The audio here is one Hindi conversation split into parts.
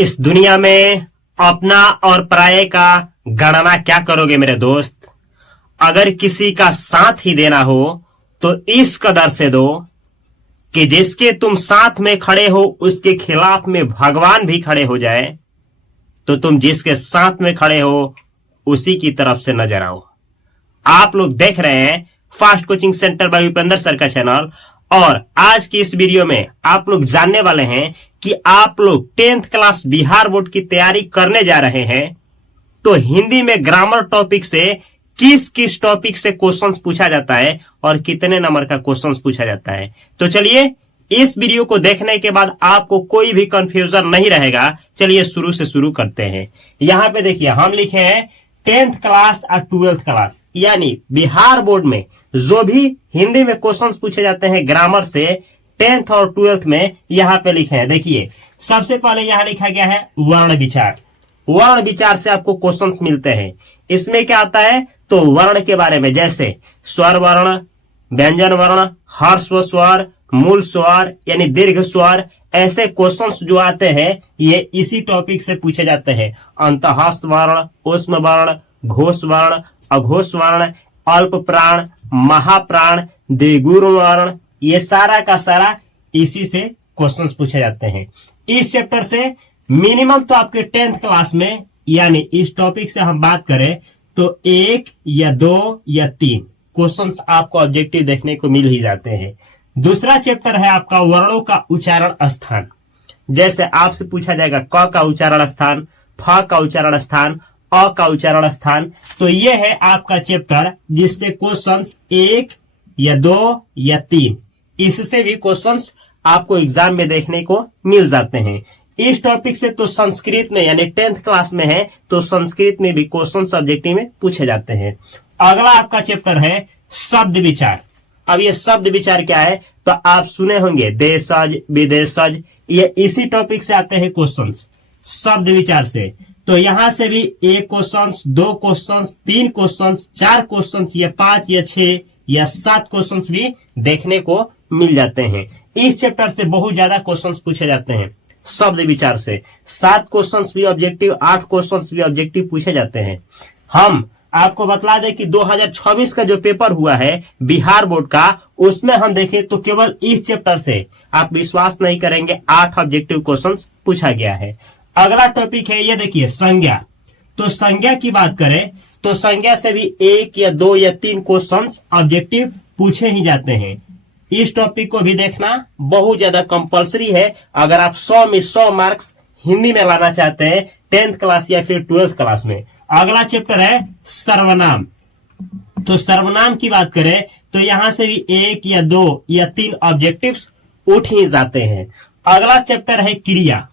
इस दुनिया में अपना और पराये का गणना क्या करोगे मेरे दोस्त। अगर किसी का साथ ही देना हो तो इस कदर से दो कि जिसके तुम साथ में खड़े हो उसके खिलाफ में भगवान भी खड़े हो जाए, तो तुम जिसके साथ में खड़े हो उसी की तरफ से नजर आओ। आप लोग देख रहे हैं fast coaching centre by Upendra sir का चैनल, और आज की इस वीडियो में आप लोग जानने वाले हैं कि आप लोग 10th क्लास बिहार बोर्ड की तैयारी करने जा रहे हैं तो हिंदी में ग्रामर टॉपिक से किस किस टॉपिक से क्वेश्चंस पूछा जाता है और कितने नंबर का क्वेश्चंस पूछा जाता है। तो चलिए इस वीडियो को देखने के बाद आपको कोई भी कंफ्यूजन नहीं रहेगा। चलिए शुरू से शुरू करते हैं। यहां पे देखिए हम लिखे हैं 10th क्लास और 12th क्लास, यानी बिहार बोर्ड में जो भी हिंदी में क्वेश्चंस पूछे जाते हैं ग्रामर से 10th और 12th में यहां पे लिखे हैं। देखिए सबसे पहले यहां लिखा गया है वर्ण विचार। वर्ण विचार से आपको क्वेश्चंस मिलते हैं। इसमें क्या आता है तो वर्ण के बारे में, जैसे स्वर वर्ण, व्यंजन वर्ण, ह्रस्व स्वर, मूल स्वर यानी दीर्घ स्वर, ऐसे क्वेश्चंस जो आते हैं ये इसी टॉपिक से पूछे जाते हैं। अंतःस्थ वर्ण, ऊष्म वर्ण, घोष वर्ण, अघोष वर्ण, अल्प प्राण, महाप्राण, द्विगुण वर्ण, ये सारा का सारा इसी से क्वेश्चंस पूछे जाते हैं। इस चैप्टर से मिनिमम तो आपके 10th क्लास में, यानी इस टॉपिक से हम बात करें तो 1 या 2 या 3 क्वेश्चंस आपको ऑब्जेक्टिव देखने को मिल ही जाते हैं। दूसरा चैप्टर है आपका वर्णों का उच्चारण स्थान। जैसे आपसे पूछा जाएगा क का उच्चारण स्थान, फ का उच्चारण स्थान, अ का उच्चारण स्थान, तो ये है आपका चैप्टर जिससे क्वेश्चंस 1 या 2 या 3 इससे भी क्वेश्चंस आपको एग्जाम में देखने को मिल जाते हैं। इस टॉपिक से तो संस्कृत में, यानी 10th क्लास में है तो संस्कृत में भी क्वेश्चन सब्जेक्टिव में पूछे जाते हैं। अगला आपका चैप्टर है शब्द विचार। अब ये शब्द विचार क्या है तो आप सुने होंगे देशज, विदेशज, ये इसी टॉपिक से आते हैं क्वेश्चंस शब्द विचार से। तो यहां से भी 1 क्वेश्चन, 2 क्वेश्चन, 3 क्वेश्चन, 4 क्वेश्चन या 5 या 6 या 7 क्वेश्चन भी देखने को मिल जाते हैं। इस चैप्टर से बहुत ज्यादा क्वेश्चन पूछे जाते हैं शब्द विचार से। 7 क्वेश्चंस भी ऑब्जेक्टिव, 8 क्वेश्चंस भी ऑब्जेक्टिव पूछे जाते हैं। हम आपको बतला दें कि 2026 का जो पेपर हुआ है बिहार बोर्ड का, उसमें हम देखें तो केवल इस चैप्टर से आप विश्वास नहीं करेंगे 8 ऑब्जेक्टिव क्वेश्चंस पूछा गया है। अगला टॉपिक है ये देखिए संज्ञा। तो संज्ञा की बात करें तो संज्ञा से भी 1 या 2 या 3 क्वेश्चंस ऑब्जेक्टिव पूछे ही जाते हैं। इस टॉपिक को भी देखना बहुत ज्यादा कंपलसरी है अगर आप 100 में 100 मार्क्स हिंदी में लाना चाहते हैं 10th क्लास या फिर 12th क्लास में। अगला चैप्टर है सर्वनाम। तो सर्वनाम की बात करें तो यहां से भी 1 या 2 या 3 ऑब्जेक्टिव्स उठ ही जाते हैं। अगला चैप्टर है क्रिया।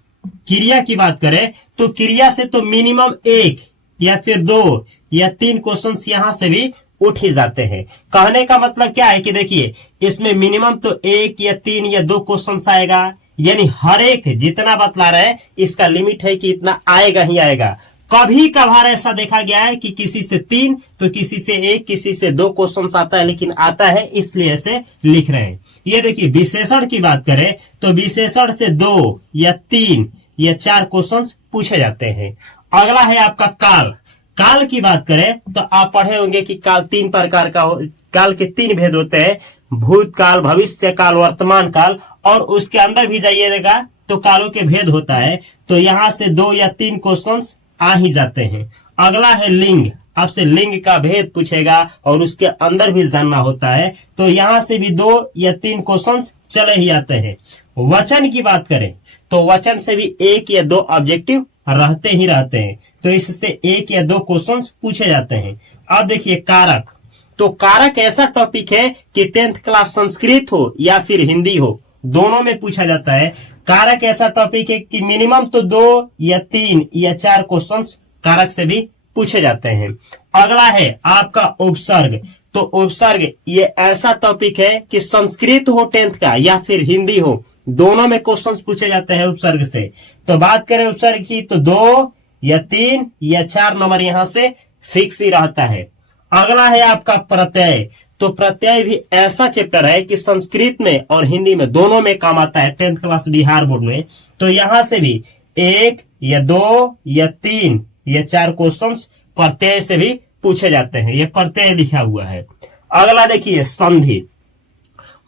क्रिया की बात करें तो क्रिया से तो मिनिमम 1 या फिर 2 या 3 क्वेश्चंस यहां से भी उठ ही जाते हैं। कहने का मतलब क्या है कि देखिए इसमें मिनिमम तो 1 या 3 या 2 क्वेश्चन आएगा, यानी हर एक जितना बतला रहे हैं इसका लिमिट है कि इतना आएगा ही आएगा। कभी कभार ऐसा देखा गया है कि किसी से 3 तो किसी से 1, किसी से 2 क्वेश्चन आता है, लेकिन आता है इसलिए ऐसे लिख रहे हैं। ये देखिए विशेषण की बात करें तो विशेषण से 2 या 3 या 4 क्वेश्चन पूछे जाते हैं। अगला है आपका काल। काल की बात करें तो आप पढ़े होंगे कि काल 3 प्रकार का काल के 3 भेद होते हैं, भूतकाल, भविष्य काल, वर्तमान काल, और उसके अंदर भी जाइएगा तो कालों के भेद होता है। तो यहां से 2 या 3 क्वेश्चंस आ ही जाते हैं। अगला है लिंग। आपसे लिंग का भेद पूछेगा और उसके अंदर भी जानना होता है, तो यहां से भी 2 या 3 क्वेश्चंस चले ही आते हैं। वचन की बात करें तो वचन से भी 1 या 2 ऑब्जेक्टिव रहते ही रहते हैं, तो इससे 1 या 2 क्वेश्चंस पूछे जाते हैं। अब देखिए कारक। तो कारक ऐसा टॉपिक है कि 10th क्लास संस्कृत हो या फिर हिंदी हो, दोनों में पूछा जाता है। कारक ऐसा टॉपिक है कि मिनिमम तो 2 या 3 या 4 क्वेश्चंस कारक से भी पूछे जाते हैं। अगला है आपका उपसर्ग। तो उपसर्ग ये ऐसा टॉपिक है कि संस्कृत हो 10th का या फिर हिंदी हो, दोनों में क्वेश्चंस पूछे जाते हैं उपसर्ग से। तो बात करें उपसर्ग की तो 2 या 3 या 4 नंबर यहां से फिक्स ही रहता है। अगला है आपका प्रत्यय। तो प्रत्यय भी ऐसा चैप्टर है कि संस्कृत में और हिंदी में दोनों में काम आता है 10th क्लास बिहार बोर्ड में। तो यहां से भी 1 या 2 या 3 या 4 क्वेश्चंस प्रत्यय से भी पूछे जाते हैं। ये प्रत्यय लिखा हुआ है। अगला देखिए संधि,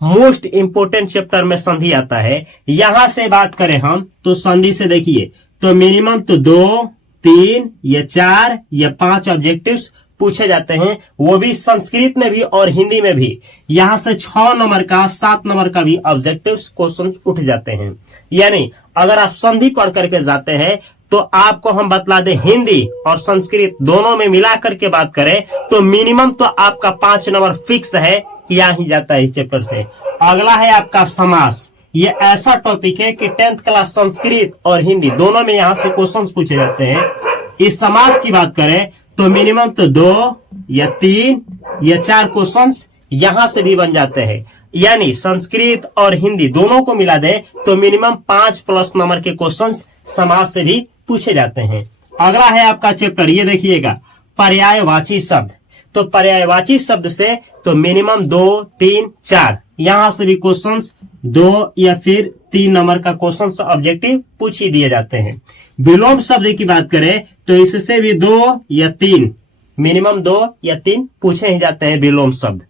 मोस्ट इंपोर्टेंट चैप्टर में संधि आता है। यहां से बात करें हम तो संधि से देखिए तो मिनिमम तो 2, 3 या 4 या 5 ऑब्जेक्टिव्स पूछे जाते हैं, वो भी संस्कृत में भी और हिंदी में भी। यहां से 6 नंबर का 7 नंबर का भी ऑब्जेक्टिव्स क्वेश्चन उठ जाते हैं। यानी अगर आप संधि पढ़ करके जाते हैं तो आपको हम बतला दें, हिंदी और संस्कृत दोनों में मिला करके बात करें तो मिनिमम तो आपका 5 नंबर फिक्स है, यहाँ ही जाता है इस चैप्टर से। अगला है आपका समास। ये ऐसा टॉपिक है कि 10th क्लास संस्कृत और हिंदी दोनों में यहां से क्वेश्चंस पूछे जाते हैं। इस समास की बात करें तो मिनिमम तो 2 या 3 या 4 क्वेश्चंस यहां से भी बन जाते हैं। यानी संस्कृत और हिंदी दोनों को मिला दे तो मिनिमम 5+ नंबर के क्वेश्चंस समास से भी पूछे जाते हैं। अगला है आपका चैप्टर, ये देखिएगा पर्यायवाची शब्द। तो पर्यायवाची शब्द से तो मिनिमम 2, 3, 4 यहां से भी क्वेश्चंस 2 या फिर 3 नंबर का क्वेश्चंस ऑब्जेक्टिव पूछ ही दिए जाते हैं। विलोम शब्द की बात करें तो इससे भी 2 या 3 मिनिमम 2 या 3 पूछे ही जाते हैं विलोम शब्द।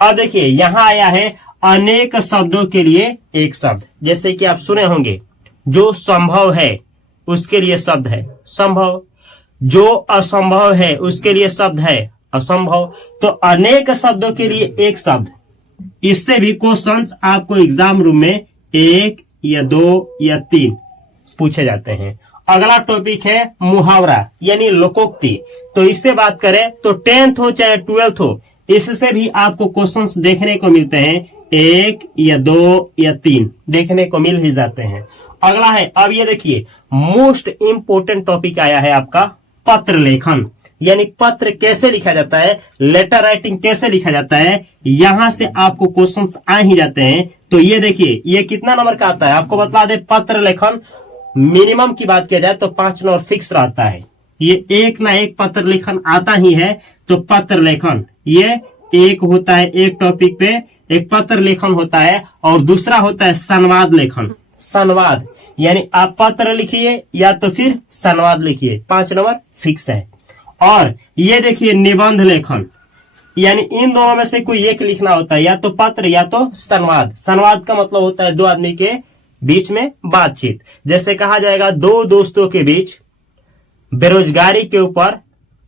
अब देखिए यहां आया है अनेक शब्दों के लिए एक शब्द। जैसे कि आप सुने होंगे जो संभव है उसके लिए शब्द है संभव, जो असंभव है उसके लिए शब्द है असंभव। तो अनेक शब्दों के लिए एक शब्द, इससे भी क्वेश्चंस आपको एग्जाम रूम में 1 या 2 या 3 पूछे जाते हैं। अगला टॉपिक है मुहावरा यानी लोकोक्ति। तो इससे बात करें तो 10th हो चाहे 12th हो, इससे भी आपको क्वेश्चंस देखने को मिलते हैं, 1 या 2 या 3 देखने को मिल ही जाते हैं। अगला है, अब ये देखिए मोस्ट इंपोर्टेंट टॉपिक आया है आपका पत्र लेखन। यानी पत्र कैसे लिखा जाता है, लेटर राइटिंग कैसे लिखा जाता है, यहां से आपको क्वेश्चंस आ ही जाते हैं। तो ये देखिए ये कितना नंबर का आता है आपको बता दे। पत्र लेखन मिनिमम की बात किया जाए तो 5 नंबर फिक्स रहता है। ये एक ना एक पत्र लेखन आता ही है। तो पत्र लेखन ये एक होता है, एक टॉपिक पे एक पत्र लेखन होता है और दूसरा होता है संवाद लेखन। संवाद यानी आप पत्र लिखिए या तो फिर संवाद लिखिए, 5 नंबर फिक्स है। और ये देखिए निबंध लेखन, यानी इन दोनों में से कोई एक लिखना होता है, या तो पत्र या तो संवाद। संवाद का मतलब होता है 2 आदमी के बीच में बातचीत। जैसे कहा जाएगा 2 दोस्तों के बीच बेरोजगारी के ऊपर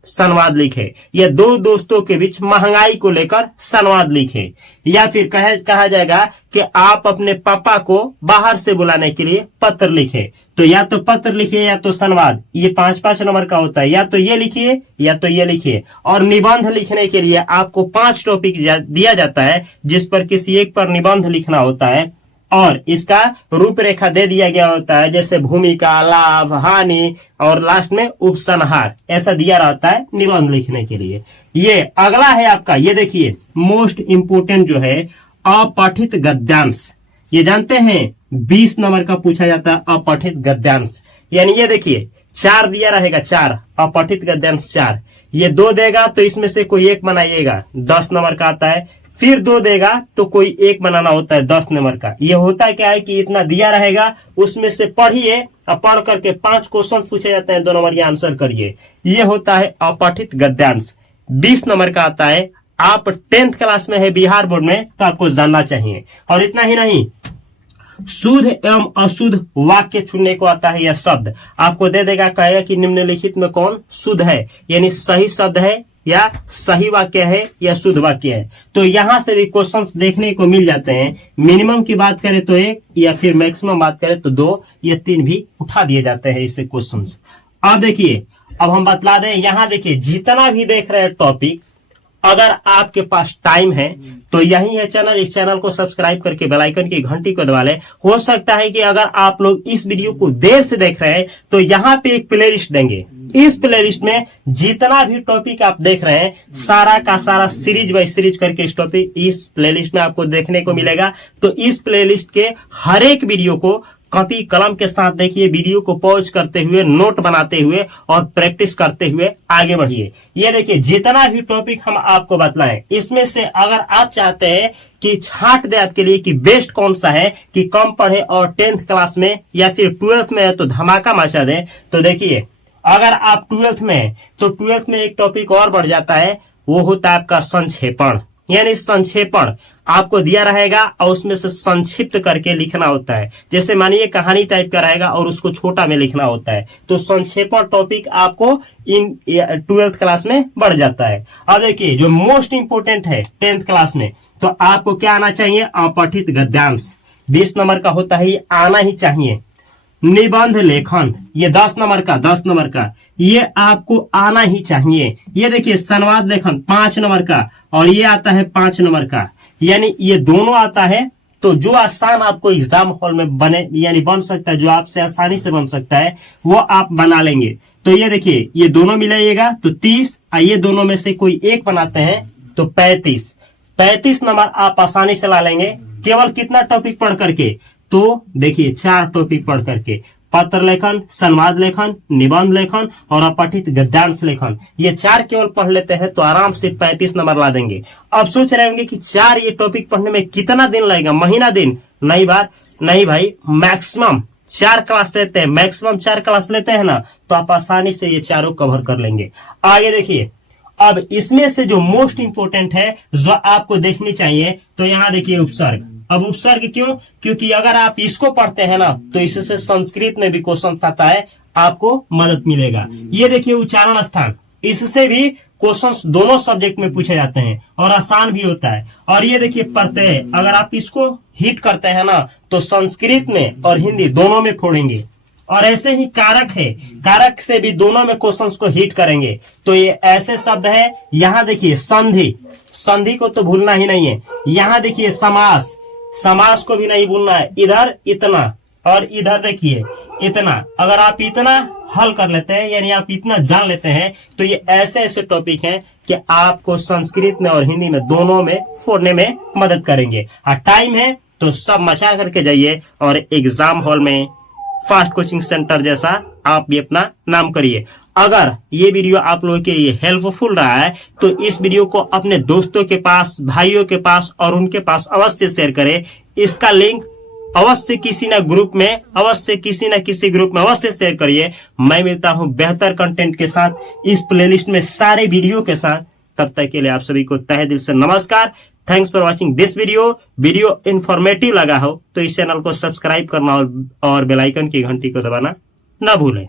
संवाद लिखे, या 2 दोस्तों के बीच महंगाई को लेकर संवाद लिखे, या फिर कहा जाएगा कि आप अपने पापा को बाहर से बुलाने के लिए पत्र लिखे। तो या तो पत्र लिखिए या तो संवाद, ये 5-5 नंबर का होता है। या तो ये लिखिए या तो ये लिखिए। और निबंध लिखने के लिए आपको 5 टॉपिक दिया जाता है जिस पर किसी एक पर निबंध लिखना होता है और इसका रूपरेखा दे दिया गया होता है, जैसे भूमिका, लाभ, हानि और लास्ट में उपसंहार, ऐसा दिया रहता है निबंध लिखने के लिए। ये अगला है आपका, ये देखिए मोस्ट इंपोर्टेंट जो है अपठित गद्यांश। ये जानते हैं 20 नंबर का पूछा जाता है अपठित गद्यांश। यानी ये देखिए 4 दिया रहेगा, 4 अपठित गद्यांश 4। ये 2 देगा तो इसमें से कोई एक बनाइएगा, 10 नंबर का आता है। फिर 2 देगा तो कोई एक बनाना होता है 10 नंबर का। ये होता क्या है कि इतना दिया रहेगा उसमें से पढ़िए और पढ़ करके 5 क्वेश्चन पूछे जाते हैं, 2 नंबर ये आंसर करिए। ये होता है अपठित गद्यांश, 20 नंबर का आता है। आप 10th क्लास में है बिहार बोर्ड में तो आपको जानना चाहिए। और इतना ही नहीं, शुद्ध एवं अशुद्ध वाक्य चुनने को आता है। यह शब्द आपको दे देगा, कहेगा कि निम्नलिखित में कौन शुद्ध है, यानी सही शब्द है या सही वाक्य है या शुद्ध वाक्य है। तो यहां से भी क्वेश्चंस देखने को मिल जाते हैं। मिनिमम की बात करें तो 1 या फिर मैक्सिमम बात करें तो 2 या 3 भी उठा दिए जाते हैं इससे क्वेश्चंस। अब देखिए, अब हम बतला दें, यहां देखिए जितना भी देख रहे हैं टॉपिक, अगर आपके पास टाइम है तो यही है चैनल, इस चैनल को सब्सक्राइब करके बेल आइकन की घंटी को दबा लें। हो सकता है कि अगर आप लोग इस वीडियो को देर से देख रहे हैं तो यहाँ पे एक प्लेलिस्ट देंगे। इस प्लेलिस्ट में जितना भी टॉपिक आप देख रहे हैं सारा का सारा सीरीज बाय सीरीज करके इस टॉपिक इस प्लेलिस्ट में आपको देखने को मिलेगा। तो इस प्लेलिस्ट के हर एक वीडियो को कॉपी कलम के साथ देखिए, वीडियो को पॉज करते हुए, नोट बनाते हुए और प्रैक्टिस करते हुए आगे बढ़िए। ये देखिए, जितना भी टॉपिक हम आपको बतलाएं, इसमें से अगर आप चाहते हैं कि छांट दे आपके लिए कि बेस्ट कौन सा है, कि कम पढ़े और 10th क्लास में या फिर 12th में है तो धमाका मचा दे, तो देखिए, अगर आप 12th में है तो 12th में एक टॉपिक और बढ़ जाता है, वो होता है आपका संक्षेपण। यानी संक्षेपण आपको दिया रहेगा और उसमें से संक्षिप्त करके लिखना होता है। जैसे मानिए कहानी टाइप का रहेगा और उसको छोटा में लिखना होता है, तो संक्षेपण टॉपिक आपको इन 12th क्लास में बढ़ जाता है। अब देखिए, जो मोस्ट इंपोर्टेंट है 10th क्लास में, तो आपको क्या आना चाहिए? अपठित गद्यांश 20 नंबर का होता है, ये आना ही चाहिए। निबंध लेखन, ये 10 नंबर का ये आपको आना ही चाहिए। ये देखिए, संवाद लेखन 5 नंबर का और ये आता है 5 नंबर का, यानी ये दोनों आता है। तो जो आसान आपको एग्जाम हॉल में बने यानी बन सकता है, जो आपसे आसानी से बन सकता है, वो आप बना लेंगे। तो ये देखिए, ये दोनों मिलाइएगा तो 30, ये दोनों में से कोई एक बनाते हैं तो 35 नंबर आप आसानी से ला लेंगे। केवल कितना टॉपिक पढ़ करके? तो देखिए, 4 टॉपिक पढ़ करके, पत्र लेखन, संवाद लेखन, निबंध लेखन और अपठित गद्यांश लेखन, ये 4 केवल पढ़ लेते हैं तो आराम से 35 नंबर ला देंगे। अब सोच रहे होंगे कि 4 ये टॉपिक पढ़ने में कितना दिन लगेगा? महीना दिन? नहीं भाई, मैक्सिमम 4 क्लास लेते हैं, मैक्सिमम 4 क्लास लेते हैं ना, तो आप आसानी से ये चारों कवर कर लेंगे। आगे देखिए, अब इसमें से जो मोस्ट इंपोर्टेंट है, जो आपको देखनी चाहिए, तो यहाँ देखिए उपसर्ग। अब उपसर्ग क्यों? क्योंकि अगर आप इसको पढ़ते हैं ना, तो इससे संस्कृत में भी क्वेश्चन आता है, आपको मदद मिलेगा। ये देखिए उच्चारण स्थान, इससे भी क्वेश्चंस दोनों सब्जेक्ट में पूछे जाते हैं और आसान भी होता है। और ये देखिए प्रत्यय, अगर आप इसको हिट करते हैं ना, तो संस्कृत में और हिंदी दोनों में फोड़ेंगे। और ऐसे ही कारक है, कारक से भी दोनों में क्वेश्चंस को हिट करेंगे। तो ये ऐसे शब्द है। यहाँ देखिए संधि को तो भूलना ही नहीं है। यहाँ देखिए समास को भी नहीं भूलना है। इधर इतना और इधर देखिए इतना। अगर आप इतना हल कर लेते हैं, यानी आप इतना जान लेते हैं, तो ये ऐसे टॉपिक हैं कि आपको संस्कृत में और हिंदी में दोनों में फोड़ने में मदद करेंगे। टाइम है तो सब मचा करके जाइए और एग्जाम हॉल में फास्ट कोचिंग सेंटर जैसा आप भी अपना नाम करिए। अगर ये वीडियो आप लोगों के लिए हेल्पफुल रहा है तो इस वीडियो को अपने दोस्तों के पास, भाइयों के पास और उनके पास अवश्य शेयर करें। इसका लिंक अवश्य किसी न किसी ग्रुप में अवश्य शेयर करिए। मैं मिलता हूं बेहतर कंटेंट के साथ इस प्लेलिस्ट में सारे वीडियो के साथ। तब तक के लिए आप सभी को तहे दिल से नमस्कार। Thanks for watching this video informative लगा हो तो इस चैनल को सब्सक्राइब करना और बेल आइकन की घंटी को दबाना ना भूलें।